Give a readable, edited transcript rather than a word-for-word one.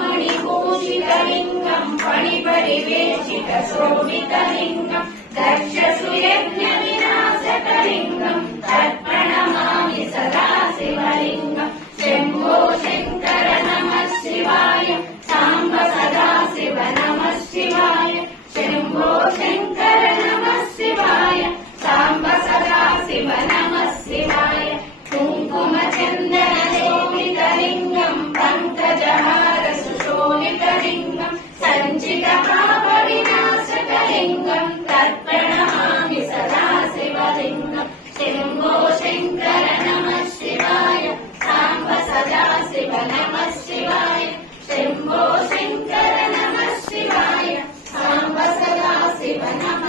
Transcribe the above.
मणिभूषितलिङ्गम् फणिपरिवेशितशोभितलिङ्गम् दक्षसुयज्ञविनाशकलिङ्गम् तर्पणमामि सदा शिवलिङ्गम् शम्भो शङ्कर नमः शिवाय साम्ब सदा शिव नमः शिवाय शम्भो शङ्कर नमः शिवाय साम्ब सदा शिव नमः शिवाय कुङ्कुमचन्दन शोभितलिङ्गम् पङ्कजहार सुशोभितलिङ्गम् सञ्चितपापविनाशकलिङ्गम् तर्पणमामि सदा शिवलिङ्गम् शम्भो शङ्कर नमः शिवाय साम्ब सदा शिव नमः शिवाय शम्भो शङ्कर नमः शिवाय साम्ब सदा शिव नमः